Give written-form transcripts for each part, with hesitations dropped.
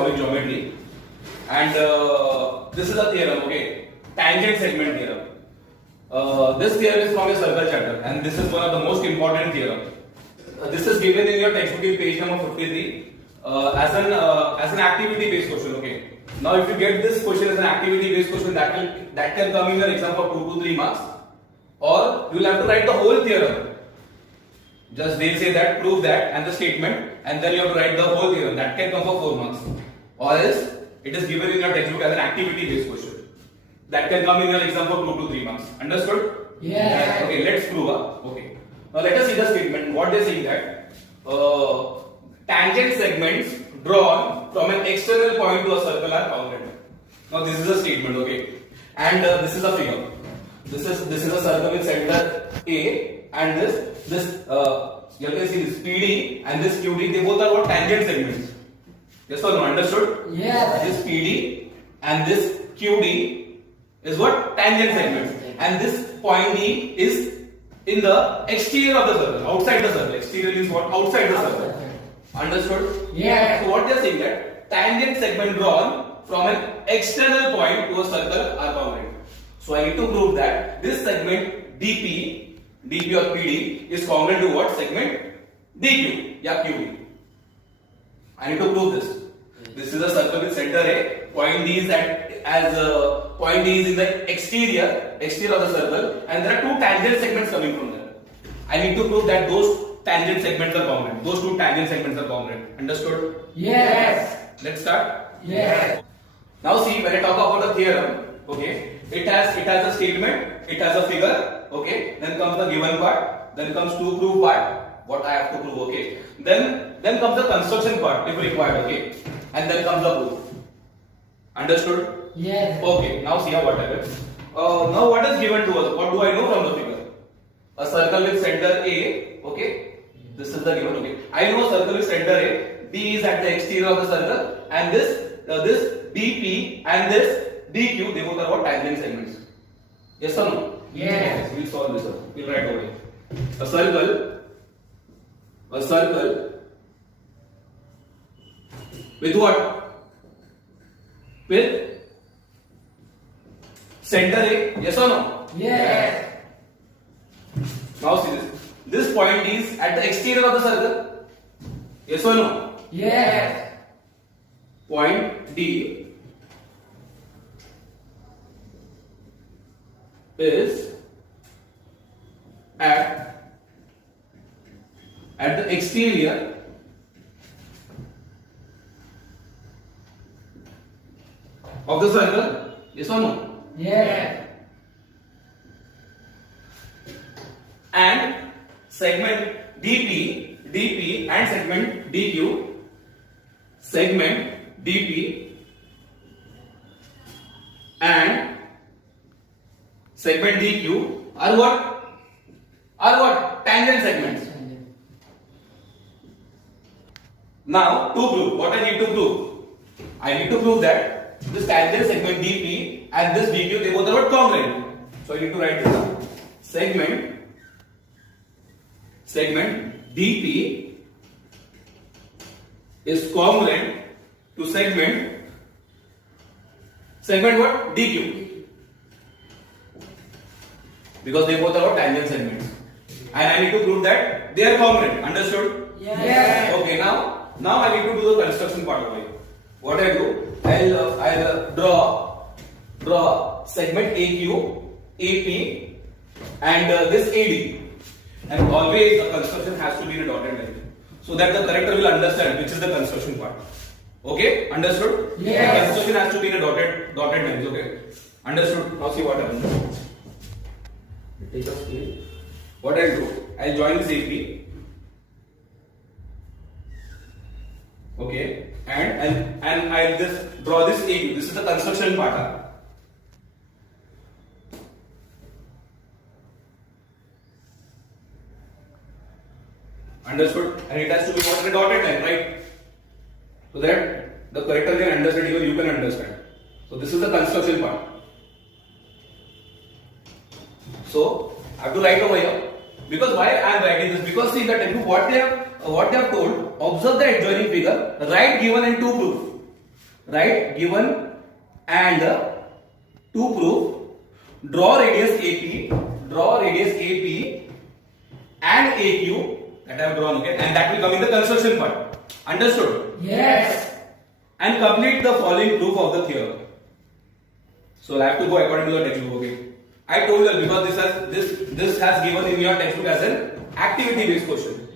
solving geometry, and this is a theorem. Okay, tangent segment theorem. This theorem is from a circle chapter, and this is one of the most important theorem. This is given in your textbook in page number 53 as an activity based question. Okay. Now, if you get this question as an activity based question, that can come in your exam for 2 to 3 marks, or you will have to write the whole theorem. Just they say that, prove that, and the statement, and then you have to write the whole theorem. That can come for 4 marks, or else it is given in your textbook as an activity based question. That can come in your exam for 2 to 3 marks. Understood? Yeah. Okay, let's prove. Okay. Now let us see the statement. What they say that tangent segments drawn from an external point to a circle are congruent. Now this is a statement. Okay, and this is a figure. This is a circle with center A, and this you can see this PD and this QD. They both are what? Tangent segments. Yes or no? Understood? Yes. This PD and this QD is what? Tangent segments. And this point D is in the exterior of the circle, outside the circle. Exterior is what? Outside the circle. Understood? Yes. So what they are saying that tangent segment drawn from an external point to a circle are congruent. So I need to prove that this segment DP or PD is congruent to what? Segment DQ, yeah, QD. I need to prove this. This is a circle with center A. Point D is point D is in the exterior of the circle, and there are two tangent segments coming from there. I need to prove that those tangent segments are congruent. Those two tangent segments are congruent. Understood? Yes. Let's start. Yes. Now see, when I talk about the theorem, okay, it has a statement, it has a figure, okay, then comes the given part, then comes to prove part, what I have to prove, okay, then comes the construction part if required, okay, and then comes the proof. Understood? Yes. Okay, now see how what happens. Now what is given to us? What do I know from the figure? A circle with center A, okay, this is the given, okay. I know a circle with center A, D is at the exterior of the circle, and this DP and this DQ, they both are what? Tangent segments. Yes or no? Yes. We'll solve this up. We'll write over here. A circle with what? With center A. Yes or no? Yes. Now see this. This point is at the exterior of the circle. Yes or no? Yes. Point D is at the exterior of the circle. Yes or no? Yes. And segment DP and segment DQ, segment DP and segment DQ are what? Tangent segments. Now to prove, what I need to prove? I need to prove that this tangent segment DP and this DQ, they both are what? Congruent. So I need to write this down. Segment DP is congruent to segment what? DQ. Because they both are tangent segments. And I need to prove that they are congruent. Understood? Yes. Okay, now I need to do the construction part of it. What I do? I'll draw segment AQ, AP, and this AD. And always the construction has to be in a dotted line, so that the corrector will understand which is the construction part. Okay, understood? Yes. The construction has to be in a dotted line. Okay, understood? Now see what happens. Take a scale. What I'll do? I'll join this AP. Okay, and I'll just draw this AQ. This is the construction part. Huh? Understood? And it has to be what? A dotted line, right? So that the corrector can understand, even you can understand. So this is the construction part. So I have to write over here. Because why I am writing this? Because see that what they have told, observe the adjoining figure, write given and to prove. Right, given and to prove, draw radius AP and AQ that I have drawn, okay, and that will come in the construction part. Understood? Yes. And complete the following proof of the theorem. So I have to go according to the textbook, okay. I told you because this has given in your textbook as an activity based question,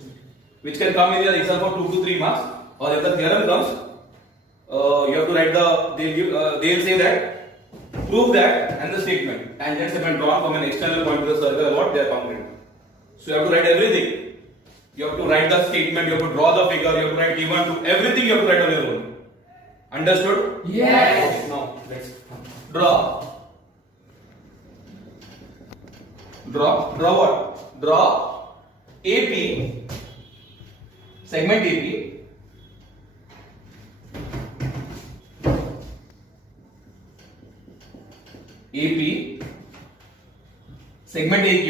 which can come in your exam for 2 to 3 marks, or if the theorem comes, you have to write they'll say that prove that and the statement tangent segment drawn from an external point to the circle what they are congruent. So you have to write everything. You have to write the statement, you have to draw the figure, you have to write given to everything, you have to write on your own. Understood? Yes. Okay, now let's draw what? Draw AP, segment AP, segment AQ,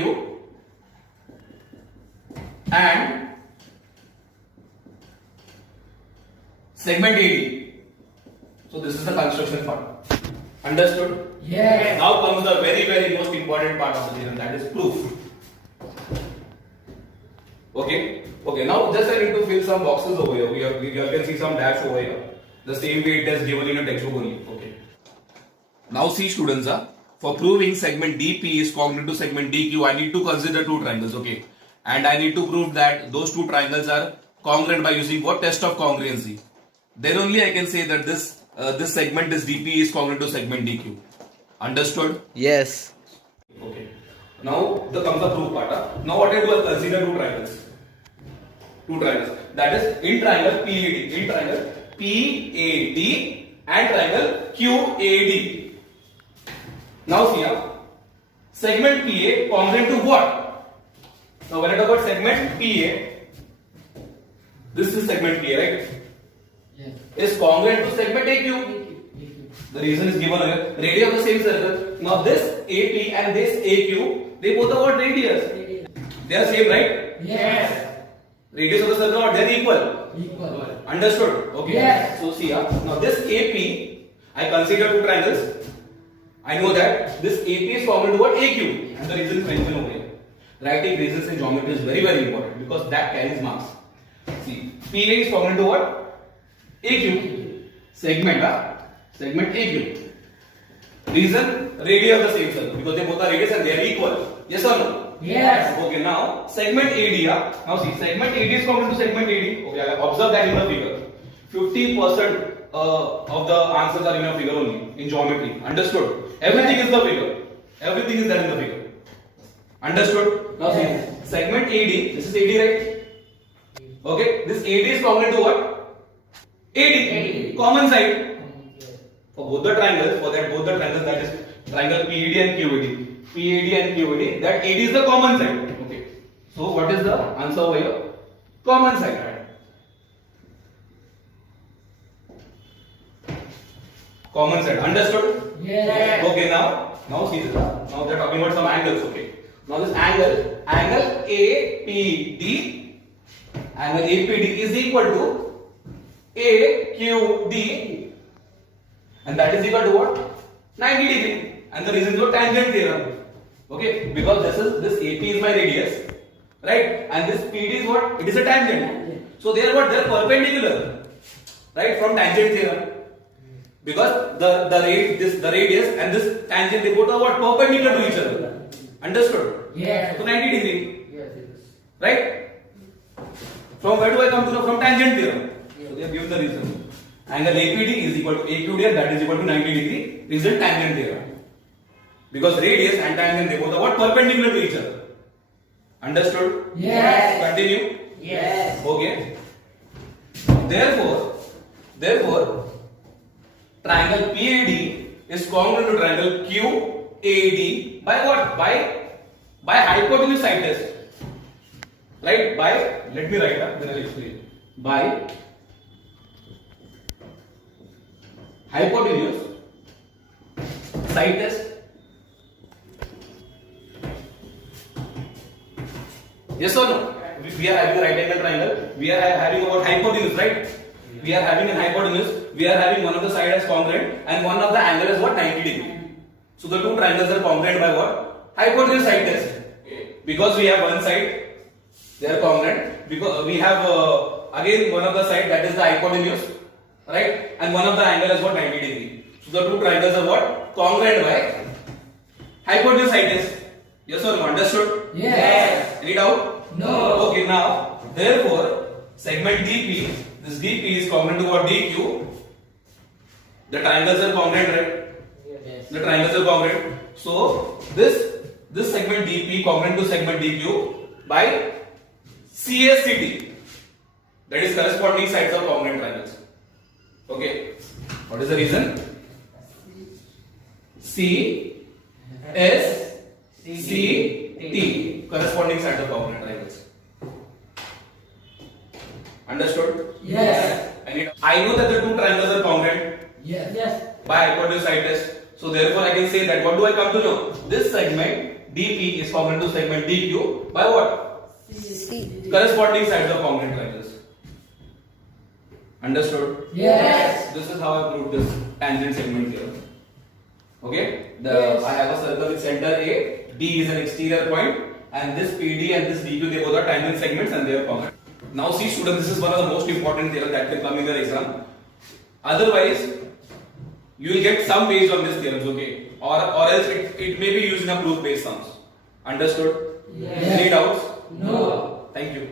and segment AD. So this is the construction part. Understood? Yes. Now comes the very most important part of the theorem, that is proof. Okay. Now just I need to fill some boxes over here. You can see some dash over here. The same way it is given in a textbook only. Okay. Now see students, for proving segment DP is congruent to segment DQ, I need to consider two triangles. Okay. And I need to prove that those two triangles are congruent by using what? Test of congruency. Then only I can say that this segment, this DP is congruent to segment DQ. Understood? Yes. Okay. Now comes the proof part. Now what I do is consider two triangles. That is in triangle PAD and triangle QAD. Now see segment PA congruent to what? Now when I talk about segment PA, this is segment PA, right? Yes. Is congruent to segment AQ. The reason is given here. Radius of the same circle. Now this AP and this AQ, they both are what? Radius. They are same, right? Yes. Radius of the circle are they equal. Equal. Understood? Okay. Yes. So see now this AP, I consider two triangles. I know that this AP is congruent to what? AQ. And the reason is mentioned over here. Writing reasons in geometry is very important because that carries marks. See, PA is congruent to what? AQ. Segment AQ. Reason, radius of the same circle because they both are radius and they are equal. Yes or no? Yes. Okay, now segment AD. Now see, segment AD is congruent to segment AD. Okay, observe that in the figure. 50% of the answers are in a figure only in geometry. Understood? Everything is the figure. Everything is there in the figure. Understood? Now Yes. see, segment AD. This is AD, right? Okay, this AD is congruent to what? AD. Common side. For both the triangles, that is triangle PAD and QAD, that AD is the common side. Okay. So what is the answer over here? Common side. Common side. Understood? Yes. Okay. Now see this. Now they are talking about some angles. Okay. Now this angle APD is equal to AQD. And that is equal to what? 90 degree. And the reason is your tangent theorem. Okay? Because this AP is my radius. Right? And this PD is what? It is a tangent. So they are what? They are perpendicular. Right? From tangent theorem. Because the radius and this tangent, they both are what? Perpendicular to each other. Understood? Yes. So 90 degree. Yes. Right? From where do I come to know? From tangent theorem. So they have given the reason. Angle APD is equal to AQD and that is equal to 90 degree. Result tangent theorem. Because radius and tangent, they both are what? Perpendicular to each other. Understood? Yes. Continue. Yes. Okay. Therefore, triangle PAD is congruent to triangle QAD by what? By hypotenuse side test. Right? Let me write that, then I'll explain. By hypotenuse side test. Yes or no? We are having a right angle triangle. We are having about hypotenuse, right? We are having a hypotenuse. we are having one of the side as congruent and one of the angle is what 90 degree. So the two triangles are congruent by what? Hypotenuse side test. Because we have one side, they are congruent. Because we have again one of the side that is the hypotenuse, right? And one of the angle is what 90 degree. So the two triangles are what? Congruent by hypotenuse side test. Yes or no? Understood? Yes. Any doubt? No. Okay, now, therefore, segment DP, this DP is congruent to what? DQ. The triangles are congruent, right? Yes. The triangles are congruent. So, this segment DP congruent to segment DQ by CSCT. That is corresponding sides of congruent triangles. Okay. What is the reason? C S C T corresponding sides of congruent triangles. Understood? Yes. I know that the two triangles are congruent Yes. Yes. by hypotenuse side test. So therefore I can say that what do I come to know? This segment DP is congruent to segment DQ by what? Corresponding sides of congruent triangles. Understood? Yes. This is how I proved this tangent segment here. Okay? Yes. I have a circle with center A, D is an exterior point, and this PD and this DQ, they both are tangent segments and they are congruent. Now see students, this is one of the most important theorem that can come in your exam. Otherwise, you will get some based on this theorems, okay? Or else it may be used in a proof based sums. Understood? Yes. Any doubts? No. Thank you.